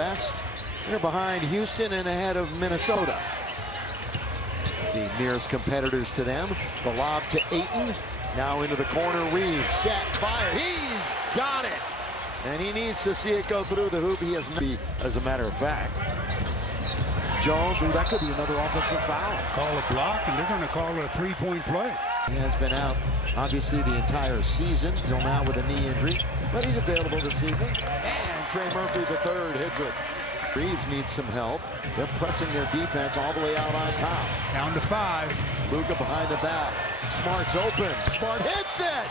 West. They're behind Houston and ahead of Minnesota. The nearest competitors to them. The lob to Ayton. Now into the corner. Reeves set, fire. He's got it. And he needs to see it go through the hoop. He has not, as a matter of fact. Jones, that could be another offensive foul. Call a block, and they're going to call it a three-point play. He has been out, obviously, the entire season, until now with a knee injury. But he's available this evening. And Trey Murphy III hits it. Reeves needs some help. They're pressing their defense all the way out on top. Down to 5. Luka behind the back. Smart's open. Smart hits it.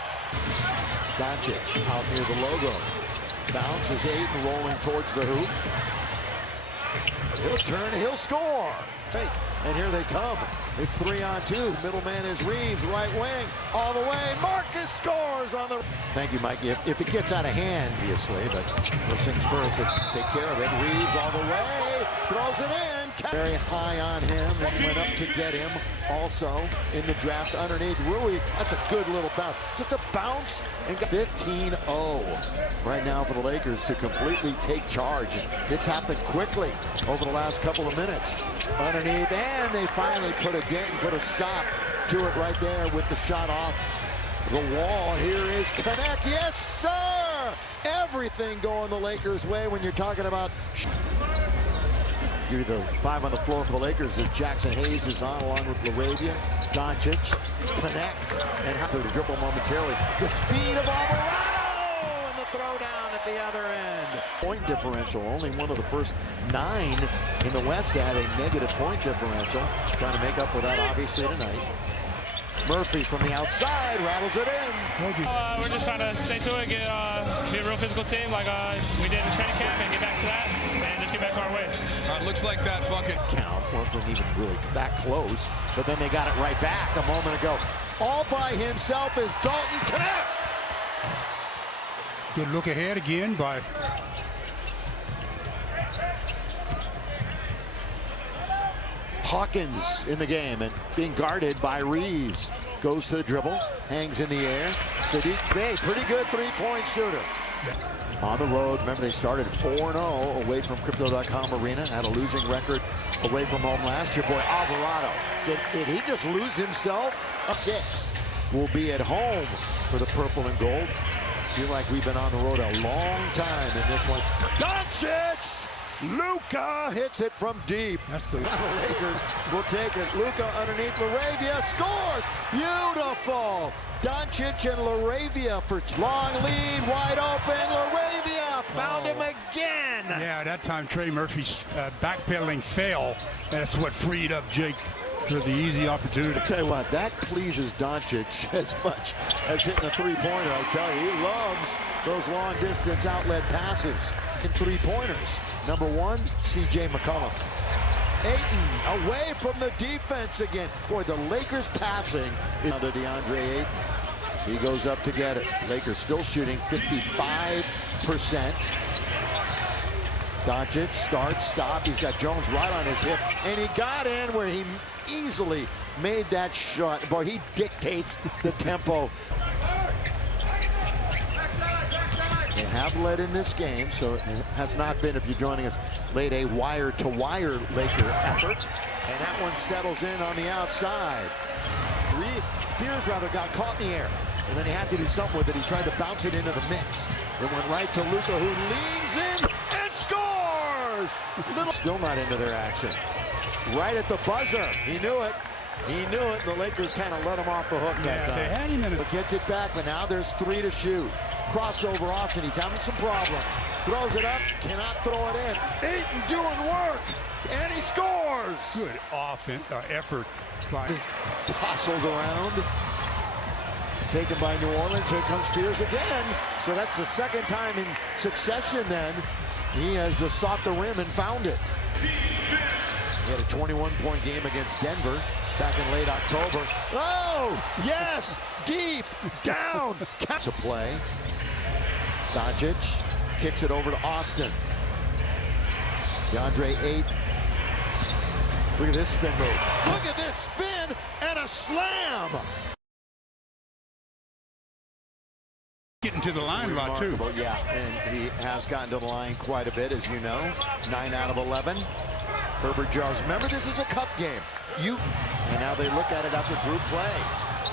Doncic out near the logo. Bounces Ayton rolling towards the hoop. He'll turn, he'll score. Fake, and here they come. It's 3-on-2. Middleman is Reeves, right wing, all the way. Marcus scores on the. Thank you, Mikey. If it gets out of hand, obviously, but first things first, let's take care of it. Reeves all the way, throws it in. Very high on him and went up to get him. Also in the draft underneath Rui. That's a good little bounce. Just a bounce and got 15-0 right now for the Lakers to completely take charge. It's happened quickly over the last couple of minutes. Underneath, and they finally put a dent and put a stop to it right there with the shot off the wall. Here is Connect. Yes, sir! Everything going the Lakers' way when you're talking about. Give you the 5 on the floor for the Lakers as Jackson Hayes is on along with LaRavia. Doncic, Connect, and have to dribble momentarily. The speed of Alvarado and the throwdown at the other end. Point differential, only one of the first 9 in the West to have a negative point differential. Trying to make up for that obviously tonight. Murphy from the outside rattles it in. We're just trying to stay to it, be a real physical team like we did in training camp, and get back to that, and just get back to our ways. Looks like that bucket count wasn't even really that close, but then they got it right back a moment ago. All by himself is Dalton Connect. Good look ahead again by Hawkins in the game and being guarded by Reeves. Goes to the dribble, hangs in the air. Sadiq Bey, pretty good three-point shooter. On the road, remember they started 4-0 away from Crypto.com Arena, had a losing record away from home last year. Boy, Alvarado, did he just lose himself? 6 will be at home for the purple and gold. Feel like we've been on the road a long time in this one. Doncic! Luka hits it from deep. The Lakers will take it. Luka underneath LaRavia scores. Beautiful. Doncic and LaRavia for long lead, wide open. LaRavia found him again. Yeah, that time Trey Murphy's backpedaling fail. That's what freed up Jake for the easy opportunity. I tell you what, that pleases Doncic as much as hitting a three-pointer. I tell you, he loves those long-distance outlet passes. In three-pointers. Number 1, C.J. McCollum. Ayton away from the defense again. Boy, the Lakers passing is to DeAndre Ayton. He goes up to get it. Lakers still shooting 55%. Doncic starts, stop. He's got Jones right on his hip, and he got in where he easily made that shot. Boy, he dictates the tempo. They have led in this game, so it has not been, if you're joining us late, a wire-to-wire Laker effort. And that one settles in on the outside. Fears got caught in the air, and then he had to do something with it. He tried to bounce it into the mix. It went right to Luka, who leans in and scores! Still not into their action. Right at the buzzer. He knew it. He knew it. The Lakers kind of let him off the hook that time. They had him in it. But gets it back, but now there's 3 to shoot. Crossover Austin, he's having some problems. Throws it up, cannot throw it in. Ayton doing work, and he scores. Good offense effort by. Tossled around. Taken by New Orleans. Here comes Fears again. So that's the second time in succession then. He has sought the rim and found it. He had a 21-point game against Denver back in late October. Oh, yes, deep, down. Catch a play. Doncic kicks it over to Austin. DeAndre Ayton. Look at this spin move. Look at this spin and a slam. Getting getting to the line a lot, too. Remarkable, yeah, and he has gotten to the line quite a bit, as you know. 9 out of 11. Herbert Jarvis. Remember, this is a cup game. And now they look at it after group play.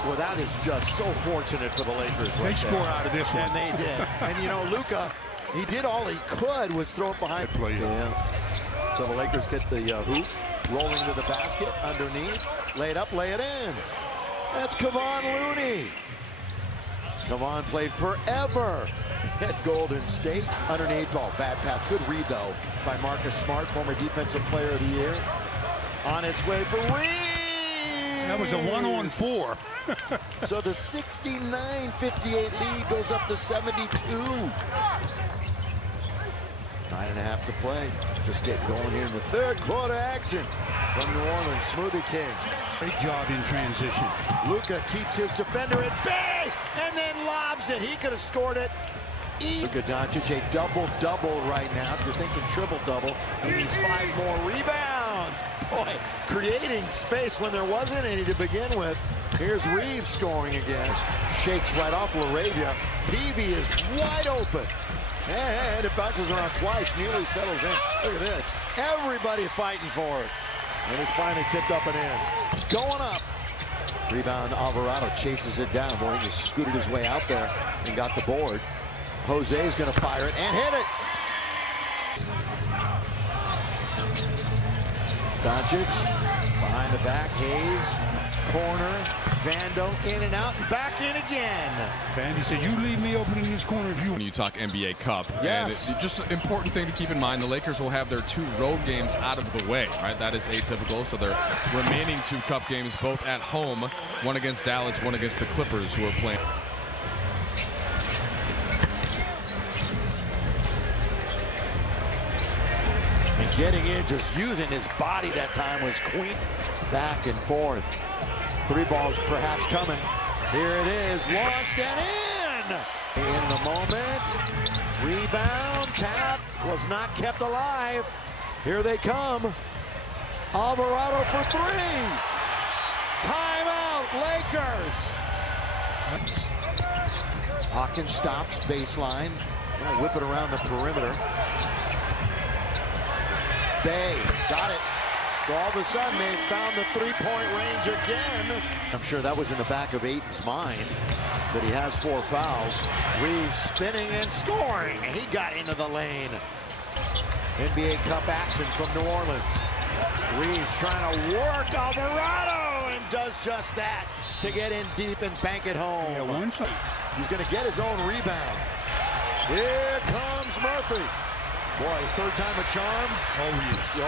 Well, that is just so fortunate for the Lakers. They score out of this one. And they did. And, you know, Luka, he did all he could was throw it behind. Yeah. So the Lakers get the hoop, rolling to the basket, underneath, lay it up, lay it in. That's Kevon Looney. Kevon played forever at Golden State. Underneath, oh, bad pass. Good read, though, by Marcus Smart, former Defensive Player of the Year. On its way for Reeves. That was a 1-on-4. So the 69-58 lead goes up to 72. 9.5 to play. Just getting going here in the third quarter action from New Orleans. Smoothie King. Great job in transition. Luka keeps his defender at bay and then lobs it. He could have scored it. Luka Doncic, a double-double right now. If you're thinking triple-double, he needs 5 more rebounds. Boy, creating space when there wasn't any to begin with. Here's Reeves scoring again. Shakes right off LaRavia. Peavy is wide open. And it bounces around twice, nearly settles in. Look at this. Everybody fighting for it. And it's finally tipped up and in. It's going up. Rebound, Alvarado chases it down. Boy, he just scooted his way out there and got the board. Jose's going to fire it and hit it. Doncic behind the back. Hayes, corner. Vando in and out and back in again. Vandy said, you leave me open in this corner if you... When you talk NBA Cup. Yes. And just an important thing to keep in mind, the Lakers will have their 2 road games out of the way, right? That is atypical. So their remaining 2 Cup games, both at home, one against Dallas, one against the Clippers, who are playing. And getting in, just using his body that time was Queen. Back and forth. 3 balls perhaps coming. Here it is, launched and in. In the moment, rebound, tap, was not kept alive. Here they come. Alvarado for 3. Timeout, Lakers. Hawkins stops, baseline. Now whip it around the perimeter. Bay, got it. So all of a sudden, they found the 3-point range again. I'm sure that was in the back of Ayton's mind, that he has 4 fouls. Reeves spinning and scoring. He got into the lane. NBA Cup action from New Orleans. Reeves trying to work Alvarado and does just that to get in deep and bank it home. Yeah, he's going to get his own rebound. Here comes Murphy. Boy, 3rd time a charm. Always.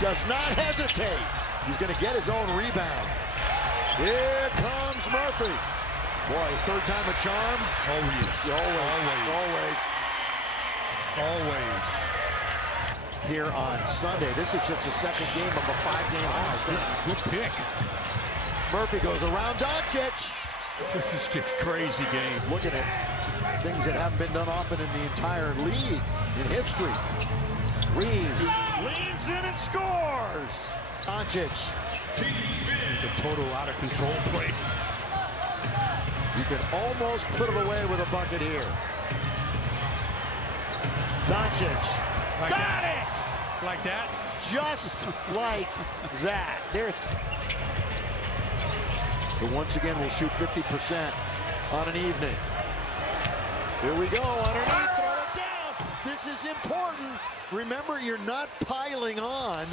Does not hesitate. He's going to get his own rebound. Here comes Murphy. Boy, 3rd time a charm. Always. Here on Sunday. This is just a 2nd game of a 5-game homestand. Good pick. Murphy goes around Doncic. This is just crazy game. Looking at things that haven't been done often in the entire league in history. Reeves leans in and scores. Doncic. It's a total out of control play. You can almost put it away with a bucket here. Doncic. Got it! Like that? Just like that. So once again, we'll shoot 50% on an evening. Here we go, underneath, throw it down. This is important. Remember, you're not piling on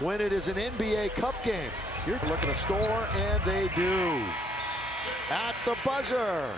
when it is an NBA Cup game. You're looking to score, and they do. At the buzzer.